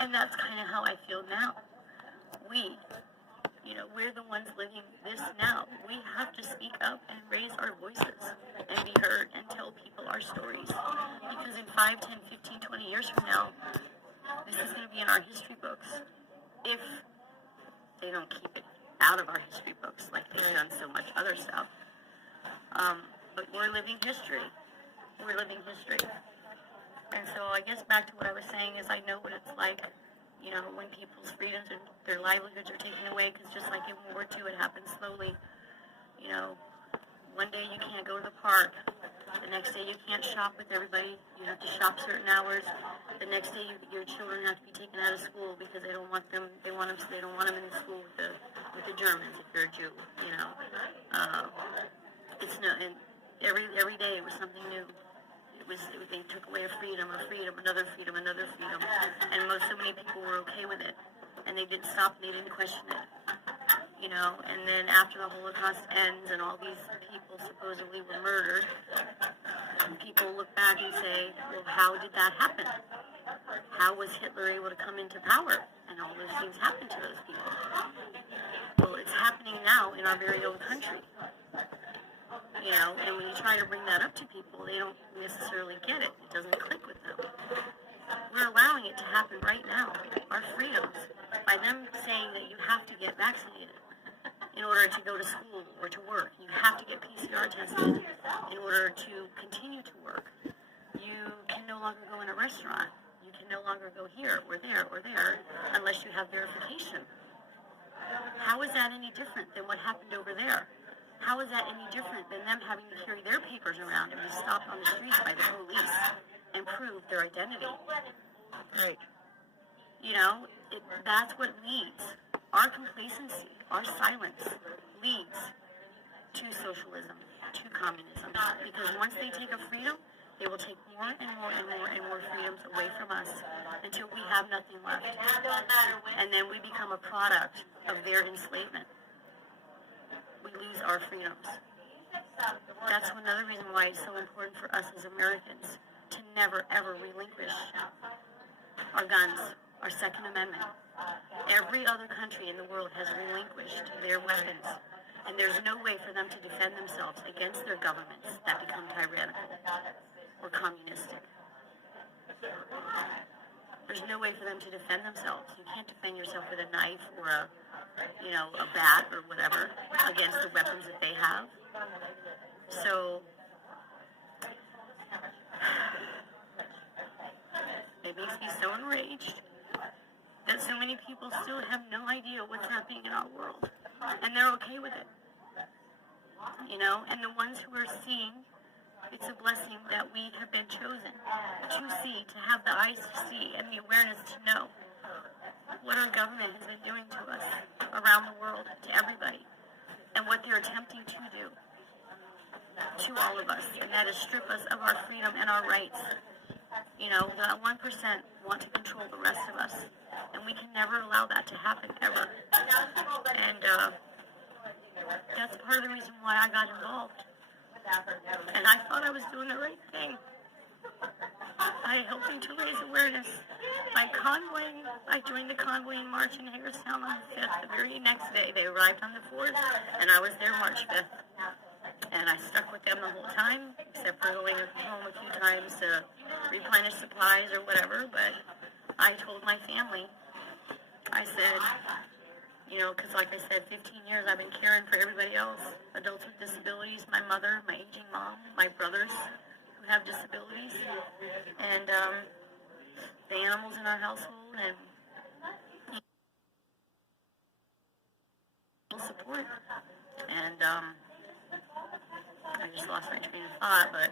And that's kind of how I feel now. We're the ones living this now. We have to speak up and raise our voices and be heard and tell people our stories. Because in 5, 10, 15, 20 years from now, this is going to be in our history books. If they don't keep it out of our history books like they've done so much other stuff. But we're living history. We're living history. And so I guess back to what I was saying is I know what it's like, when people's freedoms and their livelihoods are taken away, because just like in World War II, it happens slowly. One day you can't go to the park. The next day you can't shop with everybody. You have to shop certain hours. The next day your children have to be taken out of school because they don't want them. They don't want them in school with the Germans if you're a Jew. And every day it was something new. They took away another freedom, and so many people were okay with it, and they didn't stop and they didn't question it. And then after the Holocaust ends and all these people supposedly were murdered, people look back and say, well, how did that happen? How was Hitler able to come into power? And all those things happened to those people. Well, it's happening now in our very own country. And when you try to bring that up to people, they don't necessarily get it. It doesn't click with them. We're allowing it to happen right now. Our freedoms. By them saying that you have to get vaccinated in order to go to school or to work. You have to get PCR tested in order to continue to work. You can no longer go in a restaurant. You can no longer go here or there unless you have verification. How is that any different than what happened over there? How is that any different than them having to carry their papers around and be stopped on the streets by the police and prove their identity? Right. That's what leads. Our complacency, our silence leads to socialism, to communism. Because once they take a freedom, they will take more and more and more and more freedoms away from us until we have nothing left. And then we become a product of their enslavement. We lose our freedoms. That's another reason why it's so important for us as Americans to never, ever relinquish our guns, our Second Amendment. Every other country in the world has relinquished their weapons, and there's no way for them to defend themselves against their governments that become tyrannical or communistic. There's no way for them to defend themselves. You can't defend yourself with a knife or a bat or whatever against the weapons that they have. So it makes me so enraged that so many people still have no idea what's happening in our world, and they're okay with it. And the ones who are seeing, it's a blessing that we have been chosen to see, to have the eyes to see and the awareness to know what our government has been doing to us around the world, to everybody, and what they're attempting to do to all of us, and that is strip us of our freedom and our rights. The 1% want to control the rest of us, and we can never allow that to happen, ever. And that's part of the reason why I got involved. And I thought I was doing the right thing by helping to raise awareness. By convoying, I joined the convoy in March in Hagerstown on the 5th. The very next day, they arrived on the 4th, and I was there March 5th. And I stuck with them the whole time, except for going home a few times to replenish supplies or whatever. But I told my family, I said, because like I said, 15 years I've been caring for everybody else, adults with disabilities, my mother, my aging mom, my brothers who have disabilities, and the animals in our household, and support. And I just lost my train of thought, but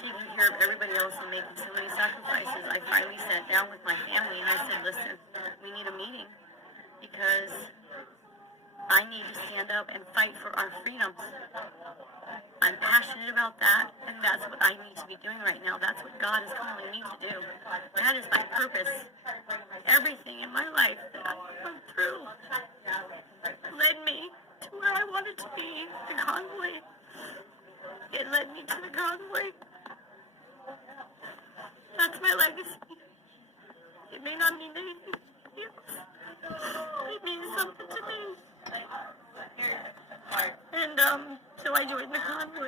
taking care of everybody else and making so many sacrifices, I finally sat down with my family and I said, listen, we need a meeting because I need to stand up and fight for our freedoms. I'm passionate about that, and that's what I need to be doing right now. That's what God is calling me to do. That is my purpose. Everything in my life that I've gone through led me to where I wanted to be, the convoy. It led me to the convoy. That's my legacy. It may might not mean anything to you. It means something to me. And so I joined the Convoy.